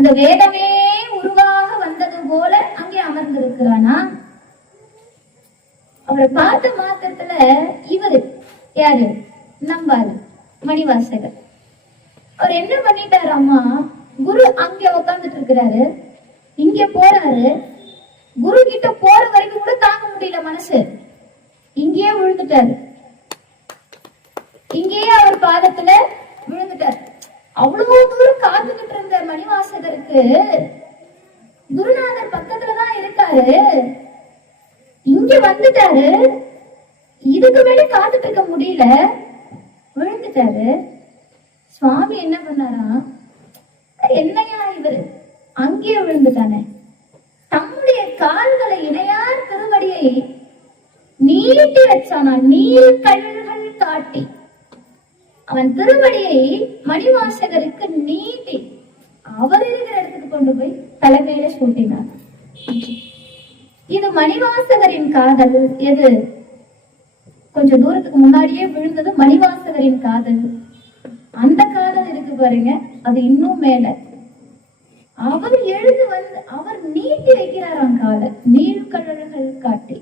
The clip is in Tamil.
அந்த வேதமே உருவாக வந்தது போல அங்கே அமர்ந்திருக்கிறானா? அவரை பார்த்த மாத்திரத்துல இவரு யாரு? நம்பாரு மணிவாசகர். அவர் என்ன பண்ணிட்டாரு? அம்மா குரு அங்க உட்கார்ந்துட்டு இருக்கிறாரு, இங்க போறாரு. குரு கிட்ட போற வரைக்கும் கூட தாங்க முடியல மனசு. இங்கேயே விழுந்துட்டாரு, இங்கேயே அவர் பாதத்துல விழுந்துட்டார். அவ்வளவு தூரம் காத்துக்கிட்டு இருந்த மணிவாசகருக்கு குருநாதர் பக்கத்துலதான் இருக்காரு, இங்க வந்துட்டாரு. இதுக்கு மேல காத்துட்டு இருக்க முடியல, விழுந்துட்டாரு. சுவாமி என்ன பண்ணாரா? என்னையா இவரு அங்கேயே விழுந்துட்டானே, தம்முடைய கால்களை இணையார் திருவடியை நீட்டி வச்சானா, நீர் கண்கள் காட்டி அவன் திருவடியை மணிவாசகருக்கு நீட்டி அவர் இருக்கிற இடத்துக்கு கொண்டு போய் தலைமையில சூட்டினார். இது மணிவாசகரின் காதல். எது? கொஞ்சம் தூரத்துக்கு முன்னாடியே விழுந்தது மணிவாசகரின் காதல். அந்த காதல் இருக்கு பாருங்க, அது இன்னும் மேல. அவர் எழுந்து வந்து அவர் நீட்டி வைக்கிறாராம் காலை, நீழ்கழல்கள் காட்டி.